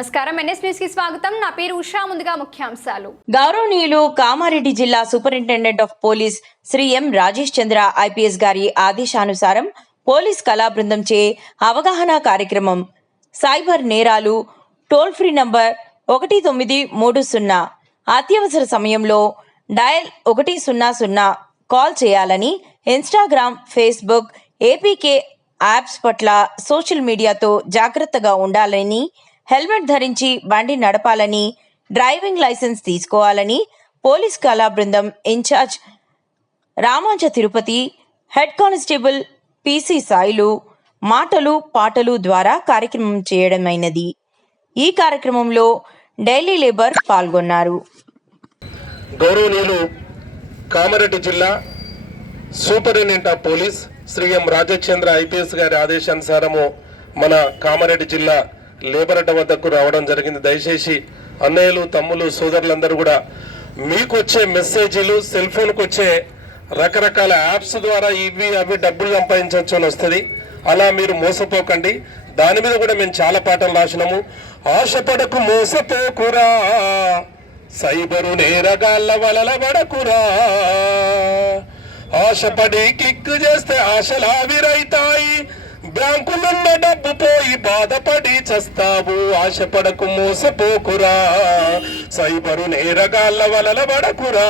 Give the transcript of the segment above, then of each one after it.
నమస్కారం. ఎన్ఎస్కి స్వాగతం. నా పేరు ఉషా. ముందుగా ముఖ్యాంశాలు. గౌరవనీయులు కామారెడ్డి జిల్లా superintendent of police Shri M Rajesh Chandra IPS గారి ఆదేశానుసారం పోలీస్ కళా బృందంచే అవగాహన కార్యక్రమం. సైబర్ నేరాలు టోల్ ఫ్రీ నంబర్ ఒకటి తొమ్మిది మూడు సున్నా. అత్యవసర సమయంలో డయల్ ఒకటి సున్నా సున్నా కాల్ చేయాలని ఇన్స్టాగ్రామ్ ఫేస్బుక్ ఏపీకే యాప్స్ పట్ల సోషల్ మీడియాతో జాగ్రత్తగా ఉండాలని హెల్మెట్ ధరించి బండి నడపాలని డ్రైవింగ్ లైసెన్స్ తీసుకోవాలని పోలీస్ కళా బృందం incharge రామాంజ Tirupati head constable PC Sailu మాటలు పాటలు ద్వారా కార్యక్రమం చేయడమైనది. ఈ కార్యక్రమంలో డైలీ లేబర్ పాల్గొన్నారు. గౌరవనీయులు కామారెడ్డి జిల్లా superintendent of police Shri M Rajachandra IPS గారి ఆదేశానుసారము మన కామారెడ్డి జిల్లా లేబర్ అడ్డ వద్దకు రావడం జరిగింది. దయచేసి అన్నయ్యలు తమ్ములు సోదరులందరూ కూడా మీకు వచ్చే మెసేజీలు సెల్ ఫోన్కి వచ్చే రకరకాల యాప్స్ ద్వారా ఇవి అవి డబ్బులు సంపాదించవచ్చు అని వస్తుంది. అలా మీరు మోసపోకండి. దాని మీద కూడా మేము చాలా పాఠం రాసినాము. ఆశపడకు మోసపోకురా. సైబరు నేరగాళ్ళ వలల పడకురా. ఆశపడి క్లిక్ చేస్తే ఆశలావిరైతాయి బ్యాంకులున్న డబ్బు పోయి బాధపడి చస్తావు ఆశపడకు మోసపోకురా. సైబరు నేరగాళ్ళ వలల పడకురా.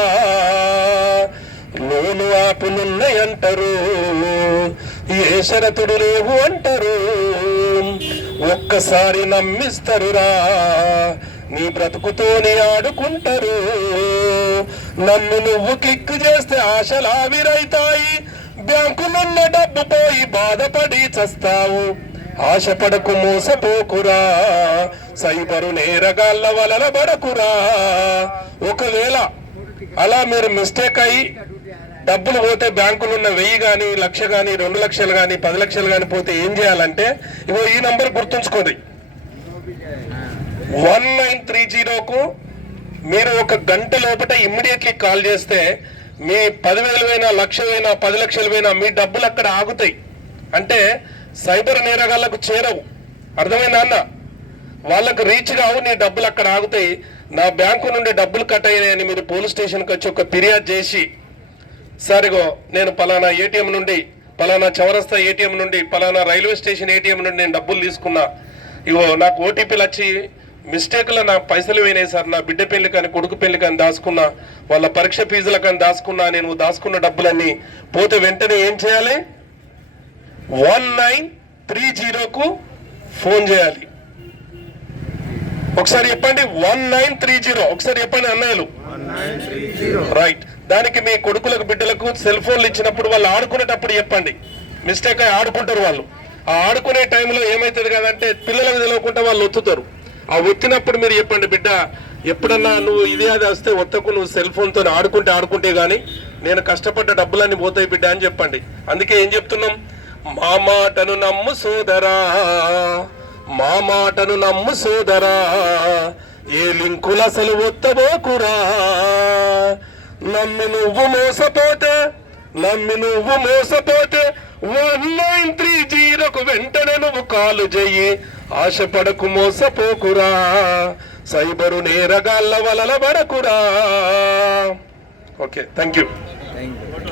లోను ఆపులున్నాయంటారు ఏ షరతుడు లేవు అంటారు. ఒక్కసారి నమ్మిస్తరురా నీ బ్రతుకుతోనే ఆడుకుంటారు. నన్ను నువ్వు క్లిక్ చేస్తే ఆశలావిరైతాయి ఆవిరైతాయి బ్యాంకులున్న డబ్బు పోయి బాధపడి చస్తావు. ఆశపడకు మోసపోకురా. సైబరు నేరగాళ్ళ వలన పడకురా. ఒకవేళ అలా మీరు మిస్టేక్ అయ్యి డబ్బులు పోతే బ్యాంకులు ఉన్న వెయ్యి కానీ లక్ష కానీ రెండు లక్షలు కానీ పది లక్షలు కానీ పోతే ఏం చేయాలంటే ఇవో ఈ నంబర్ గుర్తుంచుకోండి. వన్ నైన్ త్రీ జీరోకు మీరు ఒక గంట లోపల ఇమ్మీడియట్లీ కాల్ చేస్తే మీ పదివేలు అయినా లక్షలైనా పది లక్షలైనా మీ డబ్బులు అక్కడ ఆగుతాయి. అంటే సైబర్ నేరగాళ్ళకు చేరవు. అర్థమైందా అన్న? వాళ్ళకు రీచ్ కావు నీ డబ్బులు అక్కడ ఆగుతాయి. నా బ్యాంకు నుండి డబ్బులు కట్ అయ్యాయని మీరు పోలీస్ స్టేషన్కి వచ్చి ఒక ఫిర్యాదు చేసి సరిగో నేను పలానా ఏటీఎం నుండి పలానా చౌరస్తా ఏటీఎం నుండి పలానా రైల్వే స్టేషన్ ఏటీఎం నుండి నేను డబ్బులు తీసుకున్నా. ఇగో నాకు ఓటీపీలు వచ్చి మిస్టేక్లో నా పైసలు పోయినాయి సార్. నా బిడ్డ పెళ్ళి కానీ కొడుకు పెళ్ళి కానీ దాచుకున్నా వాళ్ళ పరీక్ష ఫీజుల కానీ దాచుకున్నా నేను దాచుకున్న డబ్బులన్నీ పోతే వెంటనే ఏం చేయాలి? వన్ నైన్ త్రీ జీరోకు ఫోన్ చేయాలి. ఒకసారి చెప్పండి వన్ నైన్ త్రీ జీరో. ఒకసారి చెప్పండి అన్నయ్యలు. రైట్ దానికి మీ కొడుకులకు బిడ్డలకు సెల్ ఫోన్లు ఇచ్చినప్పుడు వాళ్ళు ఆడుకునేటప్పుడు చెప్పంది మిస్టేక్ అయి ఆడుకుంటారు వాళ్ళు. ఆ ఆడుకునే టైంలో ఏమవుతుంది కదంటే పిల్లలకు తెలియకుండా వాళ్ళు ఒత్తుతారు. ఆ ఒత్తినప్పుడు మీరు చెప్పండి బిడ్డ ఎప్పుడన్నా నువ్వు ఇదే అది వస్తే ఒత్తకు నువ్వు సెల్ ఫోన్తో ఆడుకుంటే ఆడుకుంటే కానీ నేను కష్టపడ్డ డబ్బులన్నీ పోతాయి బిడ్డ అని చెప్పండి. అందుకే ఏం చెప్తున్నాం? మా మాటను నమ్ము సోదరా మా మాటను నమ్ము సోదరా ఏ లింకులు అసలు ఒత్తబోకురా? నమ్మి నువ్వు మోసపోతే నమ్మి నువ్వు మోసపోతే వన్ నైన్ త్రీ జీరోకు వెంటనే నువ్వు కాలు చెయ్యి ఆశపడకు మోసపోకురా సైబరు నేరగాళ్ళ వలల పడకురా. Okay thank you